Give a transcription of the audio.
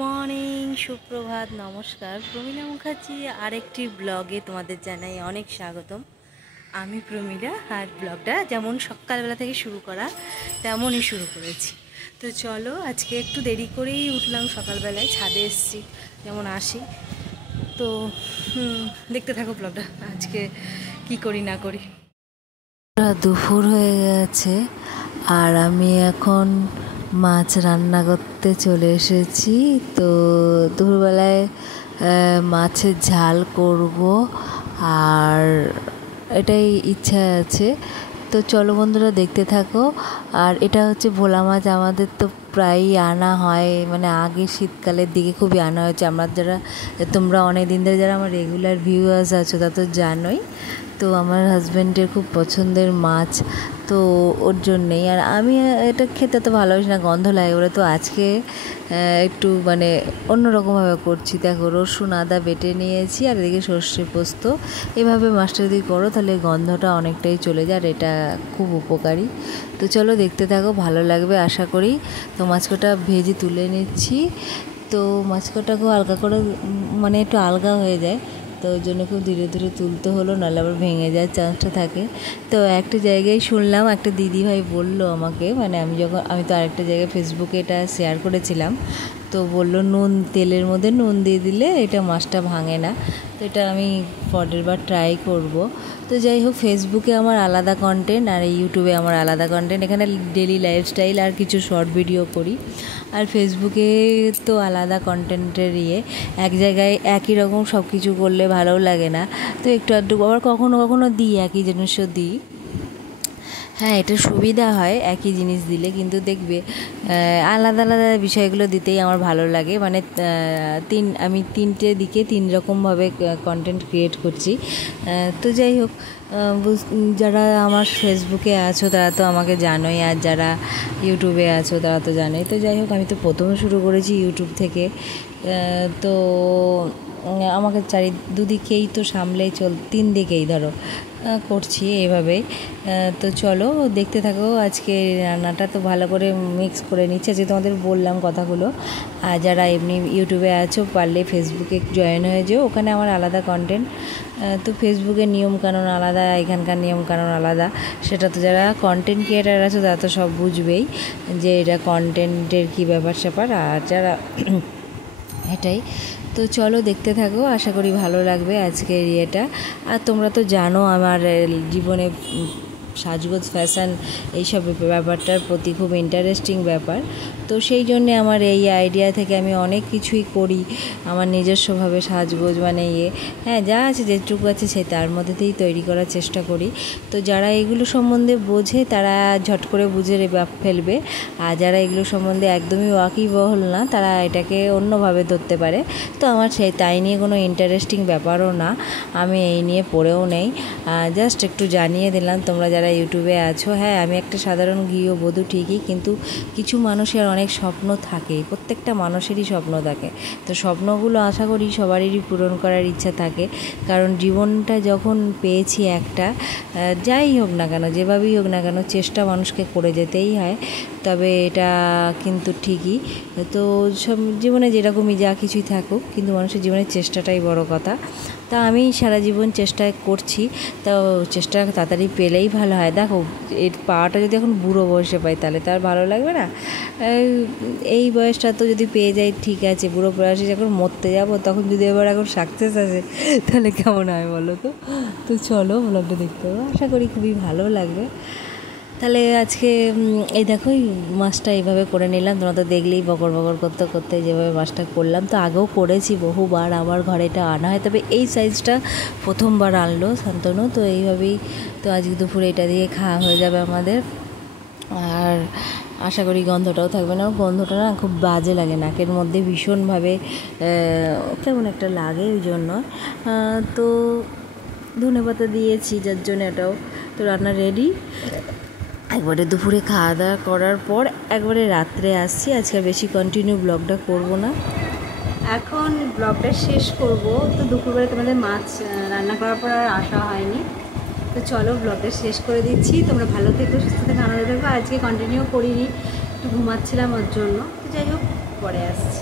Morning, সুপ্রভাত, নমস্কার। প্রমীলা মুখার্জি আরেকটি ব্লগে তোমাদের জানাই অনেক স্বাগতম। আমি প্রমীলা, আর ব্লগটা যেমন সকালবেলা থেকে শুরু করা তেমনই শুরু করেছি। তো চলো, আজকে একটু দেরি করেই উঠলাম, সকালবেলায় ছাদে এসেছি যেমন আসি। তো দেখতে থাকো ব্লগটা, আজকে কি করি না করি। দুপুর হয়ে গেছে আর আমি এখন মাছ রান্না করতে চলে এসেছি। তো দুপুরবেলায় মাছের ঝাল করব আর এটাই ইচ্ছা আছে। তো চলো বন্ধুরা, দেখতে থাকো। আর এটা হচ্ছে ভোলা মাছ, আমাদের তো প্রায়ই আনা হয়, মানে আগে শীতকালের দিকে খুবই আনা হয়েছে। তোমরা অনেক দিন ধরে যারা আমার রেগুলার ভিউয়ার্স আছো তা তো জানোই। তো আমার হাজব্যান্ডের খুব পছন্দের মাছ, তো ওর জন্যেই। আর আমি এটা খেতে তো ভালোবাসি না, গন্ধ লাগে বলে। তো আজকে একটু মানে অন্যরকমভাবে করছি। দেখো, রসুন আদা বেটে নিয়েছি আর এদিকে সর্ষে পোস্ত। এভাবে মাছটা যদি করো তাহলে গন্ধটা অনেকটাই চলে যায়, আর এটা খুব উপকারী। তো চলো দেখতে থাকো, ভালো লাগবে আশা করি। তো মাছকটা ভেজে তুলে নিচ্ছি। তো মাছকটা খুব হালকা করে, মানে একটু আলগা হয়ে যায়, তো ওই জন্য খুব ধীরে ধীরে তুলতে হলো, নাহলে আবার ভেঙে যাওয়ার চান্সটা থাকে। তো একটা জায়গায় শুনলাম, একটা দিদিভাই বলল আমাকে, মানে আমি তো আরেকটা জায়গায় ফেসবুকে এটা শেয়ার করেছিলাম। তো বললো তেলের মধ্যে নুন দিয়ে দিলে এটা মাছটা ভাঙে না। তো এটা আমি পরের বার ট্রাই করব। তো যাই হোক, ফেসবুকে আমার আলাদা কন্টেন্ট আর ইউটিউবে আমার আলাদা কন্টেন্ট। এখানে ডেলি লাইফস্টাইল আর কিছু শর্ট ভিডিও করি। আর ফেসবুকে তো আলাদা কন্টেন্টের এক জায়গায় একই রকম সব কিছু করলে ভালোও লাগে না। তো একটু আধটু আবার কখনো কখনো দিই, একই জিনিসও দিই। হ্যাঁ, এটা সুবিধা হয় একই জিনিস দিলে, কিন্তু দেখবে আলাদা আলাদা বিষয়গুলো দিতেই আমার ভালো লাগে। মানে আমি তিনটে দিকে তিন রকমভাবে কন্টেন্ট ক্রিয়েট করছি। তো যাই হোক, যারা আমার ফেসবুকে আছো তারা তো আমাকে জানোই, আর যারা ইউটিউবে আছো তারা তো জানোই। তো যাই হোক, আমি তো প্রথমে শুরু করেছি ইউটিউব থেকে। তো আমাকে দুদিকেই তো সামলেই তিন দিকেই ধরো করছি এইভাবেই। তো চলো দেখতে থাকো। আজকে রান্নাটা তো ভালো করে মিক্স করে নিচ্ছে, আজকে তোমাদের বললাম কথাগুলো। আর যারা এমনি ইউটিউবে আছো, পারলে ফেসবুকে জয়েন হয়ে যেও, ওখানে আমার আলাদা কন্টেন্ট। তো ফেসবুকের নিয়মকানুন আলাদা, এখানকার নিয়মকানুন আলাদা। সেটা তো যারা কন্টেন্ট ক্রিয়েটার আছে তারা তো সব বুঝবেই যে এটা কন্টেন্টের কী ব্যাপার স্যাপার। আর যারা এটাই। তো চলো দেখতে থাকো, আশা করি ভালো লাগবে আজকের ইয়েটা। আর তোমরা তো জানো আমার জীবনে সাজগোজ, ফ্যাশন এইসব ব্যাপারটার প্রতি খুব ইন্টারেস্টিং ব্যাপার। তো সেই জন্যে আমার এই আইডিয়া থেকে আমি অনেক কিছুই করি আমার নিজস্বভাবে সাজগোজ, মানে হ্যাঁ, যা আছে যেটুকু আছে সেই তার মধ্যেতেই তৈরি করার চেষ্টা করি। তো যারা এগুলো সম্বন্ধে বোঝে তারা ঝট করে বুঝে ফেলবে, আর যারা এগুলো সম্বন্ধে একদমই ওয়াকিবহল না তারা এটাকে অন্যভাবে ধরতে পারে। তো আমার তাই নিয়ে কোনো ইন্টারেস্টিং ব্যাপারও না, আমি এই নিয়ে পড়েও নেই। জাস্ট একটু জানিয়ে দিলাম তোমরা যারা ইউটিউবে আছো। হ্যাঁ, আমি একটা সাধারণ গৃহবধূ ঠিকই, কিন্তু কিছু মানুষের অনেক স্বপ্ন থাকে, প্রত্যেকটা মানুষেরই স্বপ্ন থাকে। তো স্বপ্নগুলো আশা করি সবারই পূরণ করার ইচ্ছা থাকে, কারণ জীবনটা যখন পেয়েছি একটা, যাই হোক না কেন, যেভাবেই হোক না কেন, চেষ্টা মানুষকে করে যেতেই হয়। তবে এটা কিন্তু ঠিকই। তো সব জীবনে যেরকমই যা কিছুই থাকুক, কিন্তু মানুষের জীবনের চেষ্টাটাই বড় কথা। তা আমি সারা জীবন চেষ্টা করছি, তো চেষ্টা তাড়াতাড়ি পেলেই ভালো হয়। দেখো, এর পাওয়াটা যদি এখন বুড়ো বয়সে পাই তাহলে তার ভালো লাগবে না। এই বয়সটা তো যদি পেয়ে যাই ঠিক আছে, বুড়ো বয়সে যখন মরতে যাব তখন যদি এবার এখন সাকসেস আসে তাহলে কেমন হয় বলো তো। তো চলো ব্লগটা দেখতে হবে, আশা করি খুবই ভালো লাগবে। তাহলে আজকে এই দেখো, এই মাছটা এইভাবে করে নিলাম। তোমরা তো দেখলেই বকর বকর করতে করতে যেভাবে মাছটা করলাম। তো আগেও করেছি বহুবার, আমার ঘরে এটা আনা হয়, তবে এই সাইজটা প্রথমবার আনলো শান্তনু। তো এইভাবেই তো আজকে দুপুরে এটা দিয়ে খাওয়া হয়ে যাবে আমাদের। আর আশা করি গন্ধটাও থাকবে না, গন্ধটা না খুব বাজে লাগে, নাকের মধ্যে ভীষণভাবে কেমন একটা লাগে, ওই জন্য। তো ধনেপাতা দিয়েছি যার জন্য এটাও তো রান্না রেডি। একবারে দুপুরে খাওয়া দাওয়া করার পর একবারে রাত্রে আসছি। আজকে বেশি কন্টিনিউ ব্লগটা করব না, এখন ব্লগটা শেষ করব। তো দুপুরবেলা তোমাদের মাছ রান্না করার পর আর আসা হয়নি। তো চলো ব্লগটা শেষ করে দিচ্ছি। তোমরা ভালো থেকো, সুস্থ থেকো, আনন্দ থেকো। আজকে কন্টিনিউ করিনি, একটু ঘুমাচ্ছিলাম ওর জন্য। তো যাই হোক, পরে আসছি।